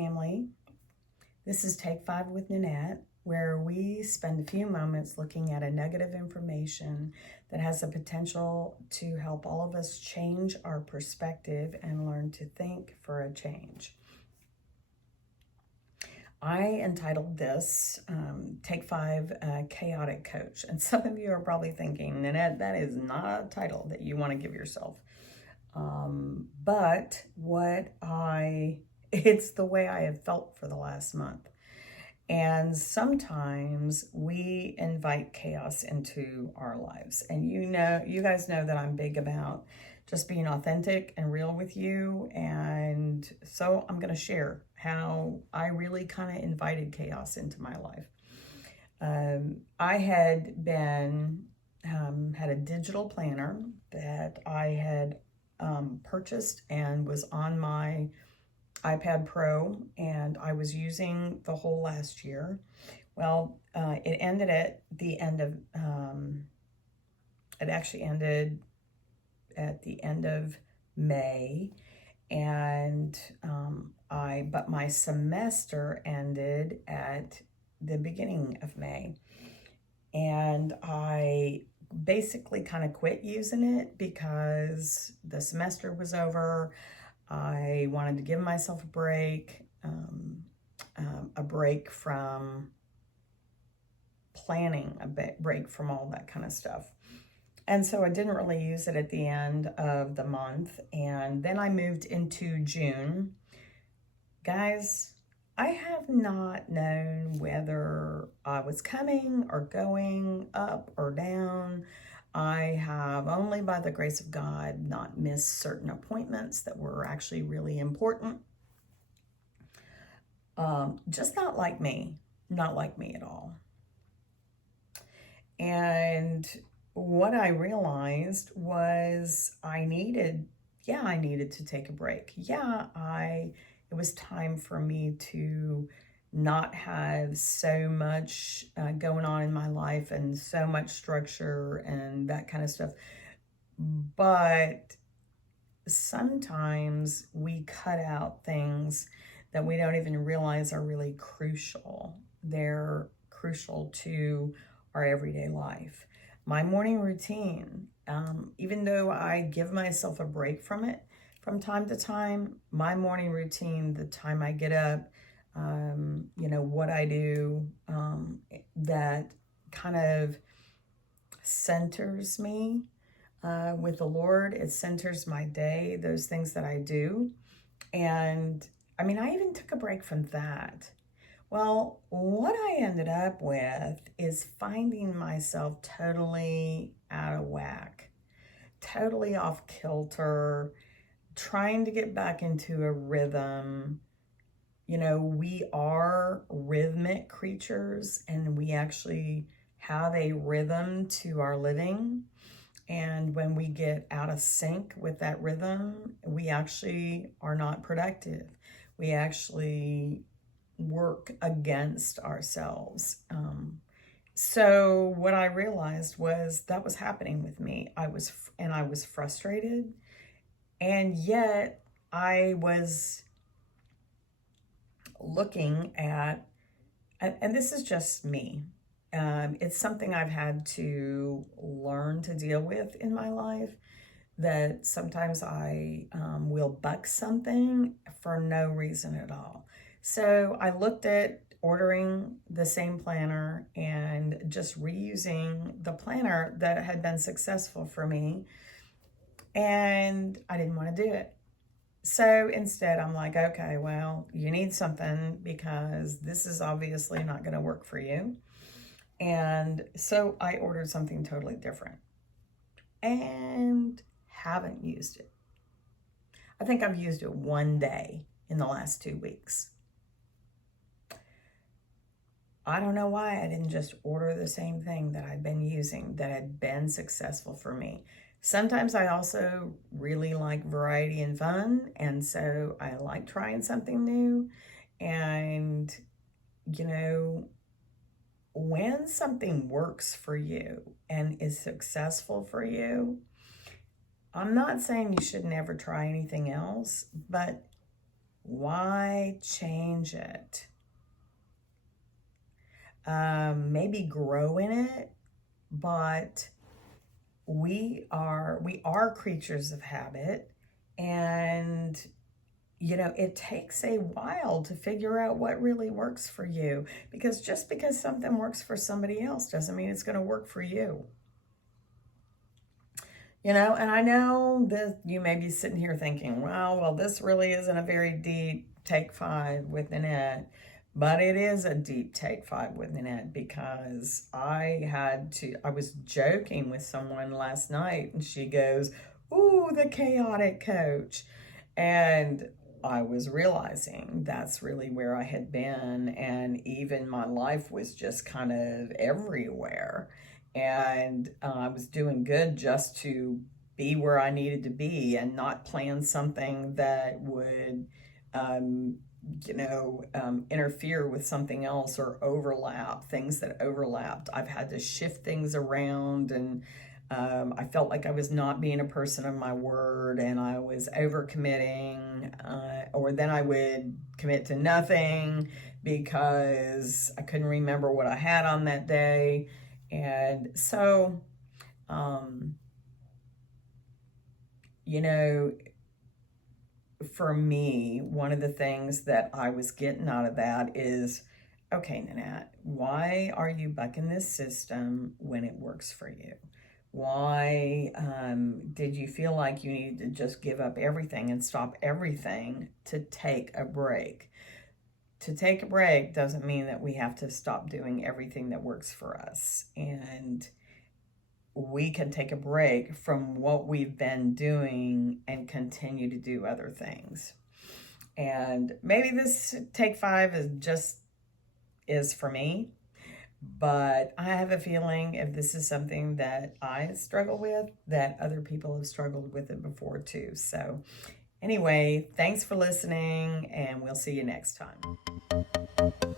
family. This is Take 5 with Nanette, where we spend a few moments looking at a nugget of information that has the potential to help all of us change our perspective and learn to think for a change. I entitled this Take 5 Chaotic Coach. And some of you are probably thinking, Nanette, that is not a title that you want to give yourself. But it's the way I have felt for the last month. And sometimes we invite chaos into our lives. And you guys know that I'm big about just being authentic and real with you. And so I'm going to share how I really kind of invited chaos into my life. I had had a digital planner that I had purchased and was on my iPad Pro, and I was using the whole last year. Well, it ended at the end of, it actually ended at the end of May, and but my semester ended at the beginning of May, and I basically kind of quit using it because the semester was over. I wanted to give myself a break from planning, break from all that kind of stuff. And so I didn't really use it at the end of the month. And then I moved into June. Guys, I have not known whether I was coming or going up or down. I have only by the grace of God not missed certain appointments that were actually really important. Just not like me at all. And what I realized was I needed to take a break. It was time for me to not have so much going on in my life and so much structure and that kind of stuff. But sometimes we cut out things that we don't even realize are really crucial. They're crucial to our everyday life. My morning routine, even though I give myself a break from it from time to time, my morning routine, the time I get up, what I do, that kind of centers me with the Lord. It centers my day, those things that I do. And I even took a break from that. Well, what I ended up with is finding myself totally out of whack, totally off kilter, trying to get back into a rhythm. We are rhythmic creatures, and we actually have a rhythm to our living. And when we get out of sync with that rhythm, we actually are not productive. We actually work against ourselves. So what I realized was that was happening with me. I was frustrated, and yet I was looking at, and this is just me. It's something I've had to learn to deal with in my life, that sometimes I will buck something for no reason at all. So I looked at ordering the same planner and just reusing the planner that had been successful for me, and I didn't want to do it. So instead, I'm like, okay, well, you need something because this is obviously not going to work for you. And so I ordered something totally different and haven't used it. I think I've used it one day in the last 2 weeks. I don't know why I didn't just order the same thing that I'd been using that had been successful for me. Sometimes I also really like variety and fun, and so I like trying something new. And, when something works for you and is successful for you, I'm not saying you should never try anything else, but Why change it? Maybe grow in it, but we are creatures of habit, and it takes a while to figure out what really works for you, because just because something works for somebody else doesn't mean it's going to work for you. And I know that you may be sitting here thinking, well, this really isn't a very deep take five with Nanette, but it is a deep take five with Nanette, because I was joking with someone last night, and she goes, "Ooh, the chaotic coach." And I was realizing that's really where I had been, and even my life was just kind of everywhere. And I was doing good just to be where I needed to be and not plan something that would, um, interfere with something else or overlap things that overlapped. I've had to shift things around, and I felt like I was not being a person of my word, and I was overcommitting, or then I would commit to nothing because I couldn't remember what I had on that day. And so, um, you know, for me, one of the things that I was getting out of that is, okay, Nanette, why are you bucking this system when it works for you? Why did you feel like you needed to just give up everything and stop everything to take a break? To take a break doesn't mean that we have to stop doing everything that works for us. And we can take a break from what we've been doing and continue to do other things. And maybe this take five is for me, but I have a feeling if this is something that I struggle with, that other people have struggled with it before too. So anyway, thanks for listening, and we'll see you next time.